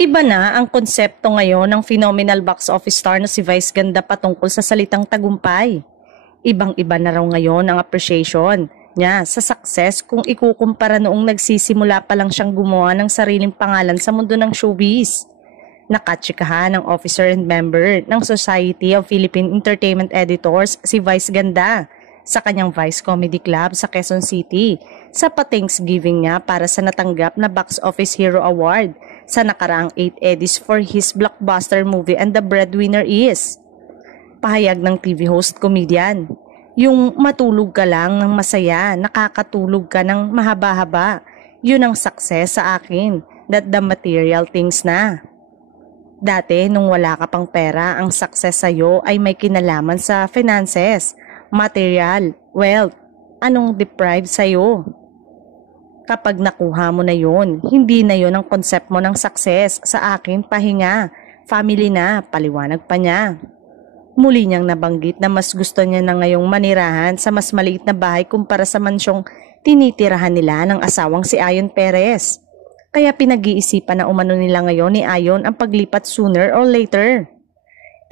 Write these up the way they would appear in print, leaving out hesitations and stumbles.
Iba na ang konsepto ngayon ng phenomenal box office star na si Vice Ganda patungkol sa salitang tagumpay. Ibang-iba na raw ngayon ang appreciation niya sa success kung ikukumpara noong nagsisimula pa lang siyang gumawa ng sariling pangalan sa mundo ng showbiz. Nakatsikahan ng officer and member ng Society of Philippine Entertainment Editors si Vice Ganda sa kanyang Vice Comedy Club sa Quezon City sa pa-Thanksgiving niya para sa natanggap na Box Office Hero Award sa nakaraang 8 eddies for his blockbuster movie and the breadwinner is. Pahayag ng TV host comedian, yung matulog ka lang ng masaya, nakakatulog ka ng mahaba-haba, yun ang success sa akin, that the material things na. Dati nung wala ka pang pera, ang success sa'yo ay may kinalaman sa finances, material, wealth, anong deprived sa'yo. Kapag nakuha mo na yon, hindi na yon ang concept mo ng success. Sa akin, pahinga, family na, paliwanag pa niya. Muli niyang nabanggit na mas gusto niya na ngayong manirahan sa mas maliit na bahay kumpara sa mansyong tinitirahan nila ng asawang si Ayon Perez. Kaya pinag-iisipan na umano nila ngayon ni Ayon ang paglipat sooner or later.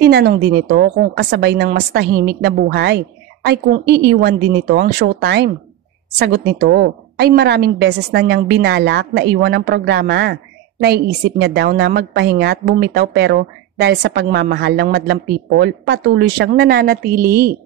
Tinanong din ito kung kasabay ng mas tahimik na buhay ay kung iiwan din nito ang showtime. Sagot nito ay maraming beses na niyang binalak na iwan ang programa. Naiisip niya daw na magpahinga at bumitaw pero dahil sa pagmamahal ng madlang people, patuloy siyang nananatili.